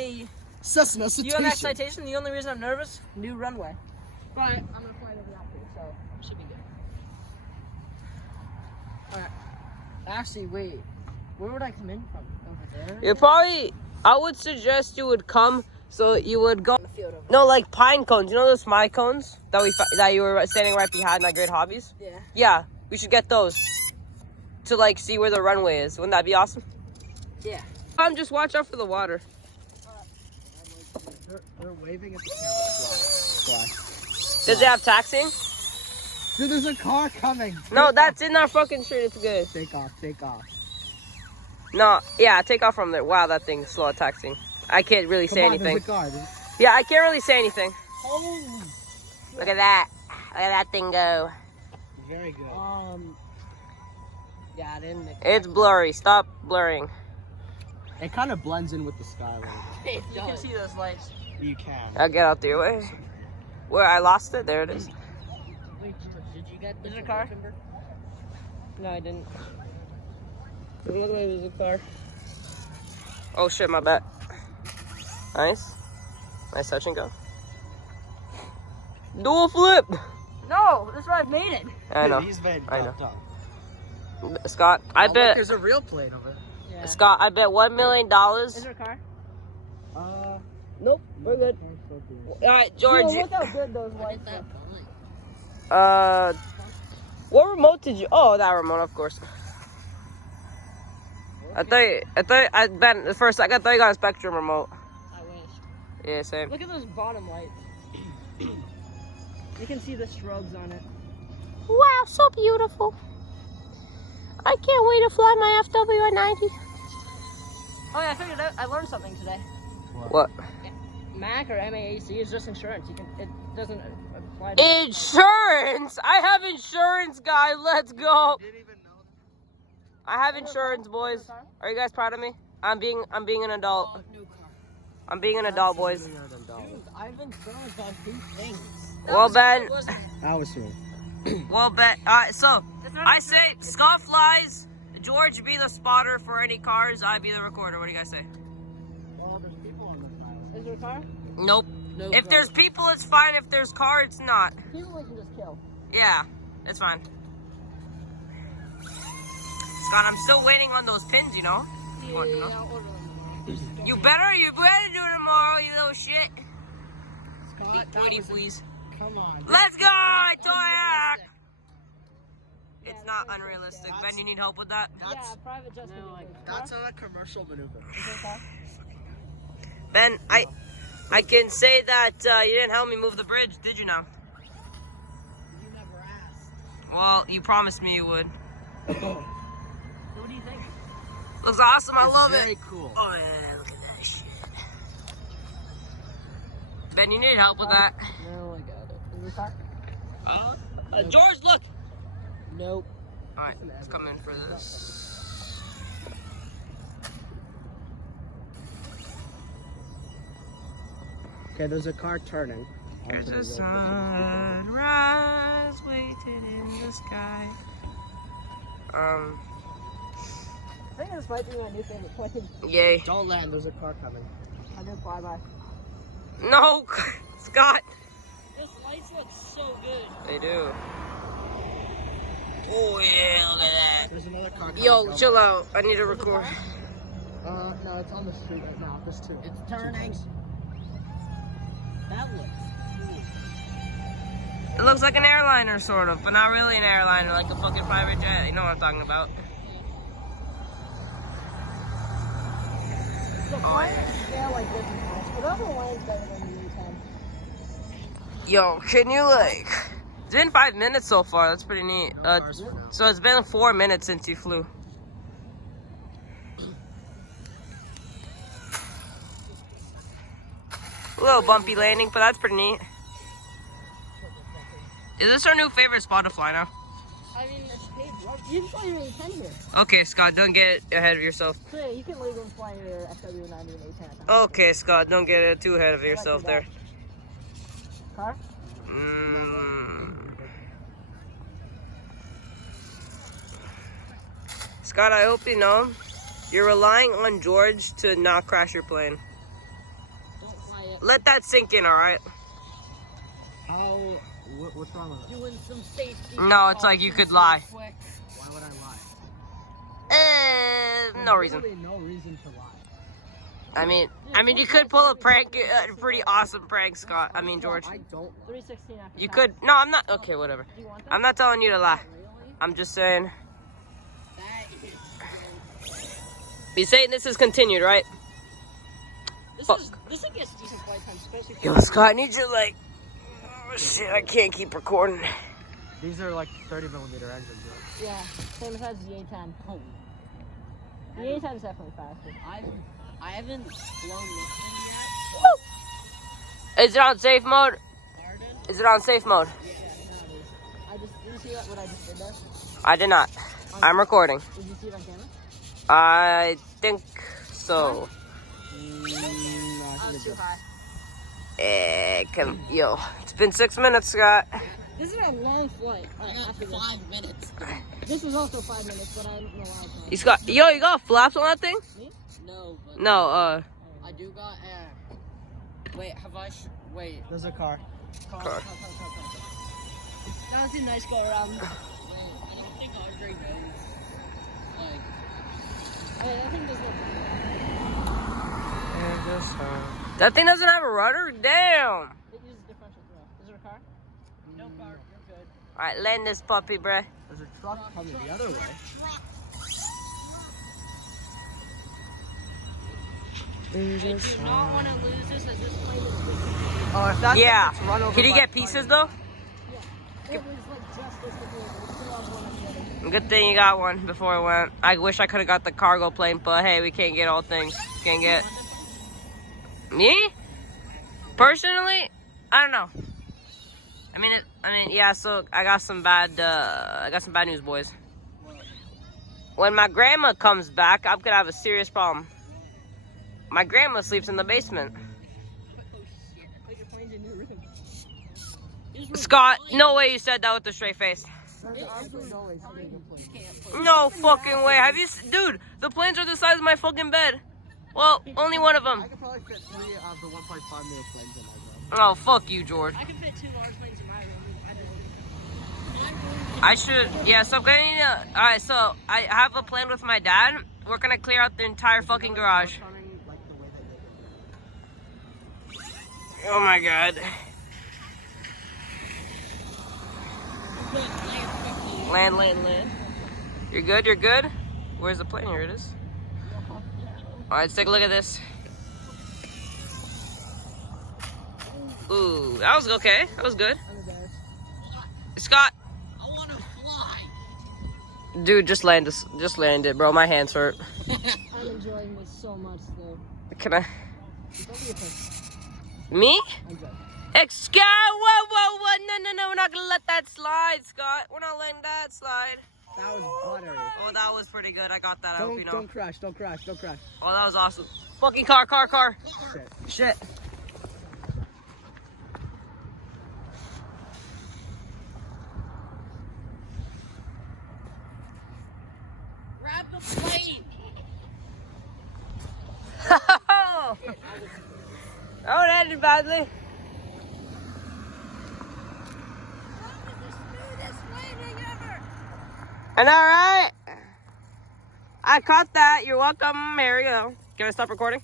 a Cessna Citation. UMX Citation. The only reason I'm nervous, new runway. But I'm gonna fly it over that too, so should be good. Alright. Actually, wait. Where would I come in from? Over there? You probably, I would suggest you would come, so you would go. On the field over No, like pine cones. You know those smile cones that you were standing right behind at Great Hobbies? there. Yeah. Yeah, we should get those to like see where the runway is. Wouldn't that be awesome? Yeah. Just watch out for the water. They're waving at the camera. Does it have taxing? Dude, there's a car coming. No, that's in our fucking street. It's good. Take off, take off. No, yeah, take off from there. Wow, that thing's slow at taxing. I can't really say anything. There's a car. Yeah, I can't really say anything. Holy. Look at that. Look at that thing go. Very good. Yeah, I didn't. It's blurry. Stop blurring. It kind of blends in with the skyline. You can see those lights. You can. I'll get out your way. Where I lost it? There it is. Wait, did you get the car? No, I didn't. It looked like it was a car. Oh shit, my bad. Nice. Nice touch and go. Dual flip! No, that's why I've made it. I know. He's been I know. dumped up. Scott, I Look, bet. there's a real plane over there. Yeah. Scott, I bet $1 million. Is there a car? Nope, we're good. Alright, George. Yo, look how good those lights are. What remote did you? Oh, that remote, of course. I bet for a second, I thought you got a Spectrum remote. I wish. Yeah, same. Look at those bottom lights. You can see the strobes on it. Wow, so beautiful. I can't wait to fly my FW90. Oh yeah, I figured out. I learned something today. What? MAC or MAAC is just insurance. It doesn't apply to Insurance? I have insurance, guys. Let's go. Didn't even know. I have insurance, boys. Are you guys proud of me? I'm being an adult. new car. I'm being an adult, boys. Dude, I've been throwing about these things. Well, Ben. That was true. Well, Ben. Alright, so I say Scott flies. George be the spotter for any cars. I be the recorder. What do you guys say? Oh, there's people on the side. Is there a car? Nope. No If car. there's people, it's fine. If there's car, it's not. People we can just kill. Yeah, it's fine. Scott, I'm still waiting on those pins, you know? Yeah, Want to know? I'll order them. You better do it tomorrow, you little shit. Scott, Pretty please. come on. Let's go, Toyak! It's not unrealistic. Ben, you need help with that? Yeah, private jet. That's not a commercial maneuver. Is there a car? Ben, I can say that you didn't help me move the bridge, did you now? You never asked. Well, you promised me you would. So what do you think? Looks awesome, I love Very it. cool. Oh yeah, look at that shit. Ben, you need help with that? No, I got it. Is there a car? George, look! Nope. Alright, let's come in for this. Okay, there's a car turning. There's a sunrise waiting in the sky. I think this might be my new favorite plane. Yay. Don't land, there's a car coming. I did flyby. No, Scott. Those lights look so good. They do. Oh yeah, look at that. There's another car coming. Yo, Go. chill out. I need to record. No, it's on the street right now. This too. It's turning. That looks cool. It looks like an airliner, sort of, but not really an airliner, like a fucking private jet. You know what I'm talking about. The planes scale like this is nice, but other lines better than the U-10. Yo, can you like... It's been 5 minutes so far. That's pretty neat. So it's been 4 minutes since you flew. A little bumpy landing, but that's pretty neat. Is this our new favorite spot to fly now? I mean, it's paid. You can fly your A10 here. Okay, Scott, don't get ahead of yourself. So yeah, you can legally fly your FW90 and A10. Okay, Scott, don't get too ahead of yourself there. Car? Scott, I hope you know you're relying on George to not crash your plane. Let that sink in, all right? How? What's wrong with it? Doing some safety. No, it's like you could lie. Why would I lie? No reason. Literally no reason to lie. I mean, you could pull a prank, a pretty awesome prank, Scott. I mean, George. I don't. 316 after You tax. could. No, I'm not. Okay, whatever. Do you want that? I'm not telling you to lie. Really? I'm just saying. That is. You're saying this is continued, right? This Fuck. This gets decent flight time, especially. Yo, Scott, I need you like. Oh shit, I can't keep recording. These are like 30mm engines, right? Yeah, same as the A10. The A10 is definitely faster. I haven't flown this thing yet. Is it on safe mode? Pardon? Is it on safe mode? Yeah, no, it is. Did you see what I just did there? I did not. I'm recording. Did you see it on camera? I think so. It's too high. Yo, it's been 6 minutes, Scott. This is a long flight. I got 5 minutes. This was also 5 minutes, but I don't know why. You got flaps on that thing? Me? No, but No, I do got wait, have I wait. There's a car. Car. That was a nice go around. Wait, I don't think Andre knows. Like, wait, I think there's no that thing doesn't have a rudder? Damn. It uses differential throw. Is there a car? No car, you're good. Alright, land this puppy, bruh. There's a truck coming the other way. I do not want to lose this as this plane is good. Oh, if that's Yeah. it's run over Can you by get a pieces, plane. though? Yeah. It was like just this before. We still have one on the other. Good thing you got one before it went. I wish I could have got the cargo plane, but hey, we can't get all things. Can't get. Me? Personally, I don't know. I mean, yeah. So I got some bad news, boys. When my grandma comes back, I'm gonna have a serious problem. My grandma sleeps in the basement. Oh shit! I thought your plane's in your room. Scott, no way you said that with a straight face. There's absolutely no way it's gonna be plane. No fucking way. Dude, the planes are the size of my fucking bed. Well, only one of them. I could probably fit 3 of the 1.5 meter planes in my room. Oh, fuck you, George. I can fit 2 large planes in my room. I should, yeah, so I'm gonna, alright, so I have a plan with my dad. We're gonna clear out the entire fucking garage. Oh my god. Land. You're good? Where's the plane? Here it is. Alright, let's take a look at this. Ooh, that was okay. That was good. Scott. I want to fly. Dude, just land it, bro. My hands hurt. I'm enjoying this so much, though. Can I? Don't be a pussy. Me? I'm joking. Scott, whoa. No, we're not gonna let that slide, Scott. We're not letting that slide. That was buttery. Oh, that was pretty good. I got that. I hope you know. Don't crash. Oh, that was awesome. Fucking car. Shit. Grab the plane. Oh, that ended badly. And all right. I caught that. You're welcome. Here we go. Can I stop recording?